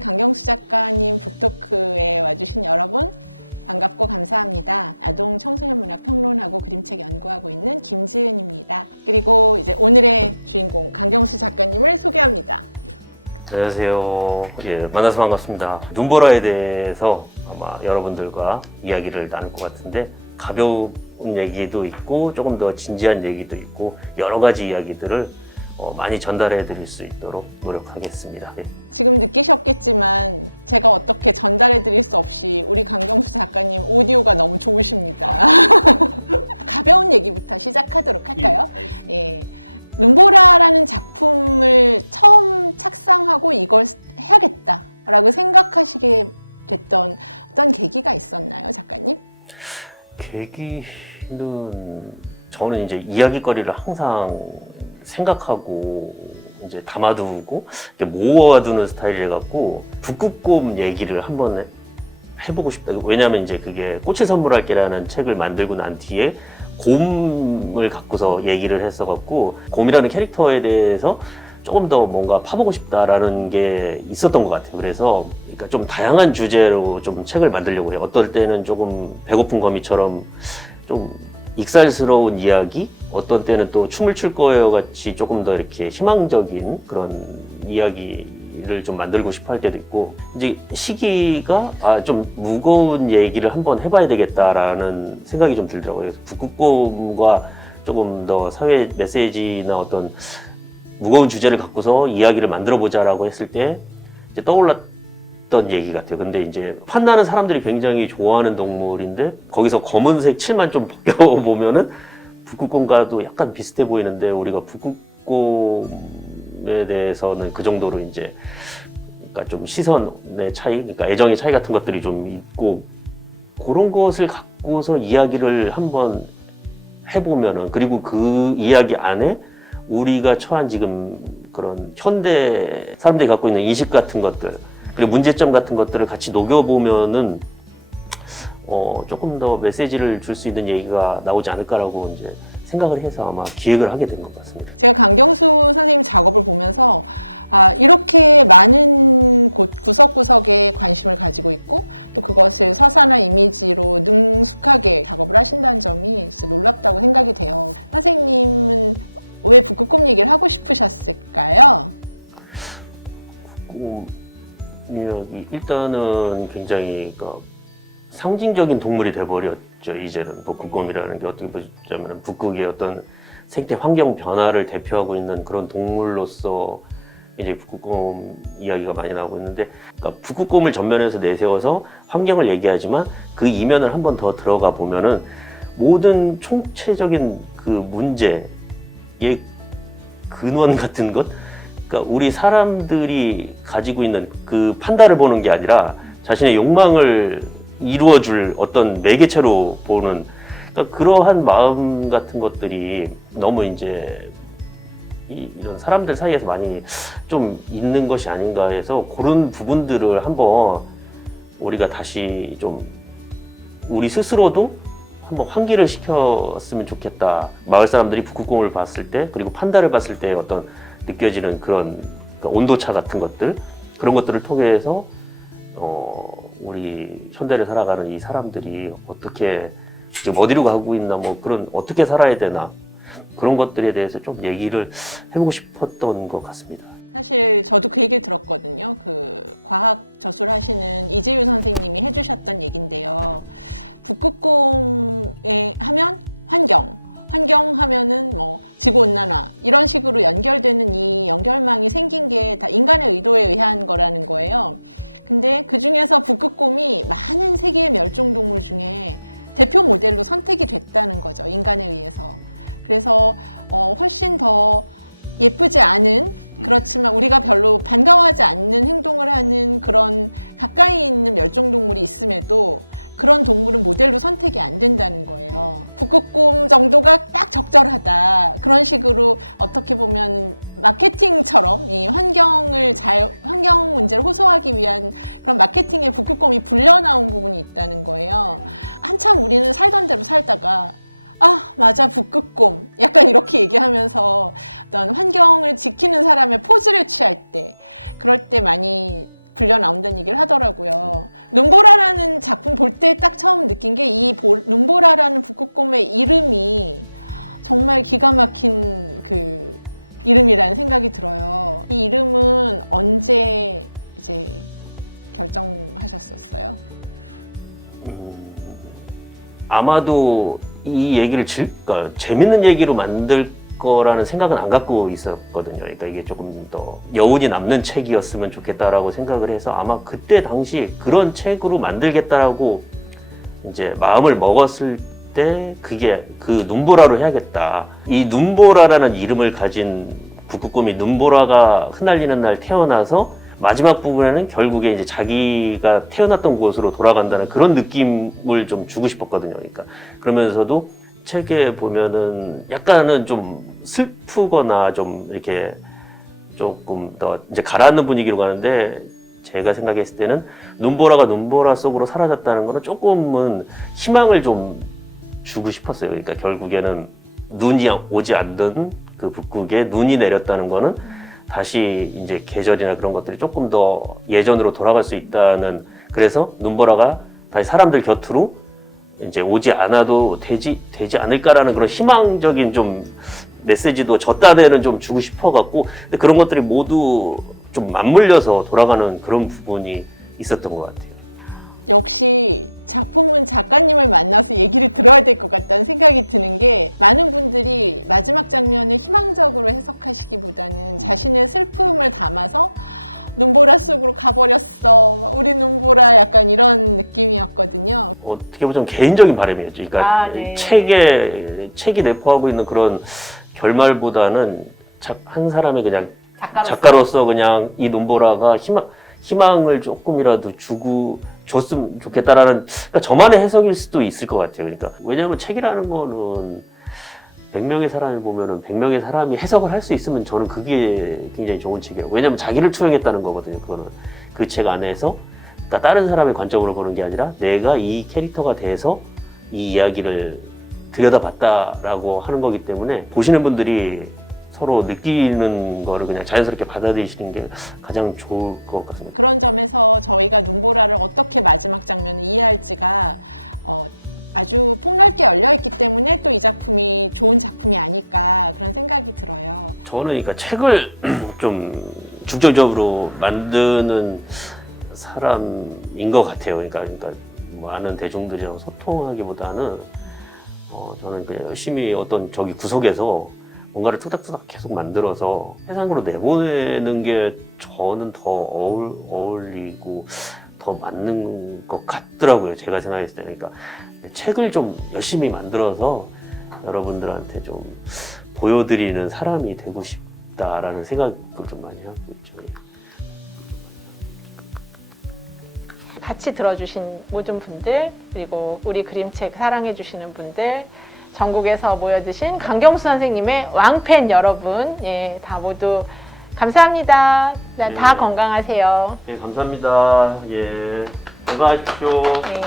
오늘 강경수 작가님 북토크에 와주신 여러분 반갑고 감사합니다. 아동 청소년 문학 평론하고 그림책 연구하고 있는 김지은입니다. 그리고 이제 오늘의 주인공 강경수 작가님을 소개합니다. 안녕하세요. 만나서 반갑습니다. 눈보라에 대해서 아마 여러분들과 이야기를 나눌 것 같은데 가벼운 얘기도 있고 조금 더 진지한 얘기도 있고 여러 가지 이야기들을 많이 전달해 드릴 수 있도록 노력하겠습니다. 지금 느끼셨겠지만 제가 어떻게 전달해 드릴 수 없이 우리 강경수 작가님 오디오가 너무 좋으십니다. 가벼운 얘기부터 시작하도록 할까요? 예. 눈보라라는 작품을 처음 착상하고 이걸 해야겠다라고 생각하시게 됐던 어떤 계기가 있었나요, 작가님? 계기는 저는 이제 이야기거리를 항상 생각하고 이제 담아두고 모아두는 스타일이라 갖고 북극곰 얘기를 한번 해보고 싶다. 왜냐하면 이제 그게 꽃을 선물할게라는 책을 만들고 난 뒤에 곰을 갖고서 얘기를 했어갖고 곰이라는 캐릭터에 대해서 조금 더 뭔가 파보고 싶다라는 게 있었던 것 같아요. 그래서 그러니까 좀 다양한 주제로 좀 책을 만들려고 해요. 어떨 때는 조금 배고픈 거미처럼 좀 익살스러운 이야기, 어떤 때는 또 춤을 출 거예요 같이 조금 더 이렇게 희망적인 그런 이야기를 좀 만들고 싶어 할 때도 있고, 이제 시기가 좀 무거운 얘기를 한번 해봐야 되겠다라는 생각이 좀 들더라고요. 그래서 북극곰과 조금 더 사회 메시지나 어떤 무거운 주제를 갖고서 이야기를 만들어 보자라고 했을 때 이제 떠올랐던 얘기 같아요. 근데 이제 판다는 사람들이 굉장히 좋아하는 동물인데 거기서 검은색 칠만 좀 벗겨보면은 북극곰과도 약간 비슷해 보이는데 우리가 북극곰에 대해서는 그 정도로 이제 그러니까 좀 시선의 차이, 그러니까 애정의 차이 같은 것들이 좀 있고, 그런 것을 갖고서 이야기를 한번 해보면은, 그리고 그 이야기 안에 우리가 처한 지금 그런 현대 사람들이 갖고 있는 인식 같은 것들, 그리고 문제점 같은 것들을 같이 녹여보면은 조금 더 메시지를 줄 수 있는 얘기가 나오지 않을까라고 이제 생각을 해서 아마 기획을 하게 된 것 같습니다. 제가 강경수 선생님 작업을 보면서 이렇게 많은 구석구석에 관심을 가지고 있고 또 그것을 서사나 이미지로 능숙하게 작업을 하신다는 점이 진짜 놀랍다고 생각이 돼요. 선생님은 왜 북극곰 얘기를 하고 싶으셨을까요? 이야기 일단은 굉장히 상징적인 동물이 돼버렸죠. 이제는 북극곰이라는 게 어떻게 보자면 북극의 어떤 생태 환경 변화를 대표하고 있는 그런 동물로서 이제 북극곰 이야기가 많이 나오고 있는데, 그러니까 북극곰을 전면에서 내세워서 환경을 얘기하지만 그 이면을 한번 더 들어가 보면은 모든 총체적인 그 문제의 근원 같은 것, 그러니까 우리 사람들이 가지고 있는 그 판다를 보는 게 아니라 자신의 욕망을 이루어줄 어떤 매개체로 보는, 그러니까 그러한 마음 같은 것들이 너무 이제 이런 사람들 사이에서 많이 좀 있는 것이 아닌가 해서 그런 부분들을 한번 우리가 다시 좀 우리 스스로도 한번 환기를 시켰으면 좋겠다. 마을 사람들이 북극곰을 봤을 때, 그리고 판다를 봤을 때 어떤 느껴지는 그런 온도차 같은 것들, 그런 것들을 통해서 우리 현대를 살아가는 이 사람들이 어떻게 지금 어디로 가고 있나, 뭐 그런 어떻게 살아야 되나, 그런 것들에 대해서 좀 얘기를 해보고 싶었던 것 같습니다. 사실 저도 그 얘기를 들었거든요. 그 과학 저술 하시는 이재유 선생님이 해주셨던 얘긴데요. 북극곰에 하면 환경 하면은 뭐 지구온난화 이런 식으로 연결되는 이 연결망이 생긴 게 다 인간의 의도에 의한 거라는 거예요. 근데 그 중에서 북극곰이 많은 세계의 멸종동물 중에 대표 모델로 선택이 됐다는 거죠. 인간에 의해서. 그래서 훨씬 더 예쁘지 않은, 그렇지만 우리가 별로 반가워하지 않는 행동을 하는 그런 가까이 있는 멸종동물이 있음에도 그런 동물은 모델로 선택이 안 된다는 거예요. 북극곰 정도가 딱 적절하다. 그런 식으로 어떻게 보면 마케팅처럼 이 환경 문제를 호소하기 위한 그런 마케팅에 북극곰이 불려나온 부분이 있다는 거예요. 한참 우리는 살던 대로 살다가 맞아, 북극곰. 약간 이렇게 얘기하면서 어떤 환경을 지키는 사람의 포즈를 취할 때, 그럴 때 많이 불려 나온다는 얘기를 하더라고요. 눈보라라는 작품 볼 때 딱 처음 느낀 게 이 눈보라라는 북극곰의 이름이 정말 기가 막힌 그 이름이라는 생각이 들어요. 이 이름은 언제 이제 결정하셨었어요? 아마도 이 얘기를 그러니까 재밌는 얘기로 만들 거라는 생각은 안 갖고 있었거든요. 그러니까 이게 조금 더 여운이 남는 책이었으면 좋겠다라고 생각을 해서 아마 그때 당시 그런 책으로 만들겠다라고 이제 마음을 먹었을 때 그게 그 눈보라로 해야겠다. 이 눈보라라는 이름을 가진 북극곰이 눈보라가 흩날리는 날 태어나서 마지막 부분에는 결국에 이제 자기가 태어났던 곳으로 돌아간다는 그런 느낌을 좀 주고 싶었거든요. 그러니까 그러면서도 책에 보면은 약간은 좀 슬프거나 좀 이렇게 조금 더 이제 가라앉는 분위기로 가는데 제가 생각했을 때는 눈보라가 눈보라 속으로 사라졌다는 거는 조금은 희망을 좀 주고 싶었어요. 그러니까 결국에는 눈이 오지 않던 그 북극에 눈이 내렸다는 거는 다시 이제 계절이나 그런 것들이 조금 더 예전으로 돌아갈 수 있다는, 그래서 눈보라가 다시 사람들 곁으로 이제 오지 않아도 되지 않을까라는 그런 희망적인 좀 메시지도 저 딴에는 좀 주고 싶어갖고, 근데 그런 것들이 모두 좀 맞물려서 돌아가는 그런 부분이 있었던 것 같아요. 역시 작품은 작가님을 만나서 얘기를 들어야 될 것 같다는 생각이 드는 게, 많은 분들이 마지막 장면을 희망적으로 해석하시기보다는 자신의 슬픔을 담아서 눈보라 속으로 가버렸어, 우리 눈보라, 약간 이런 느낌이었거든요. 어떻게 보면 개인적인 바람이었죠. 그러니까 네. 책이 내포하고 있는 그런 결말보다는 한 사람의 그냥 작가로서. 작가로서 그냥 이 눈보라가 희망을 조금이라도 줬으면 좋겠다라는, 그러니까 저만의 해석일 수도 있을 것 같아요. 그러니까 왜냐하면 책이라는 거는 100명의 사람을 보면은 100명의 사람이 해석을 할 수 있으면 저는 그게 굉장히 좋은 책이에요. 왜냐하면 자기를 투영했다는 거거든요. 그거는 그 책 안에서, 그러니까 다른 사람의 관점으로 보는 게 아니라 내가 이 캐릭터가 돼서 이 이야기를 들여다봤다라고 하는 거기 때문에 보시는 분들이 서로 느끼는 거를 그냥 자연스럽게 받아들이시는 게 가장 좋을 것 같습니다. 그런 점에서 저희가 눈보라를 어떻게 마지막 장면을 이해할지가 아주 폭넓게 열려있기 때문에 또 이 작품이 좋은 작품이 아닐까, 그런 생각이 들어요. 저는 그러니까 책을 좀 중점적으로 만드는 사람인 것 같아요. 그러니까 많은 대중들이랑 소통하기보다는 저는 그냥 열심히 어떤 저기 구석에서 뭔가를 툭닥툭닥 계속 만들어서 세상으로 내보내는 게 저는 더 어울리고 더 맞는 것 같더라고요. 제가 생각했을 때. 그러니까 책을 좀 열심히 만들어서 여러분들한테 좀 보여드리는 사람이 되고 싶다라는 생각을 좀 많이 하고 있죠. 같이 들어주신 모든 분들, 그리고 우리 그림책 사랑해주시는 분들, 전국에서 모여드신 강경수 선생님의 왕팬 여러분, 예, 다 모두 감사합니다. 다 건강하세요. 네, 감사합니다. 예, 건강하십시오. 네.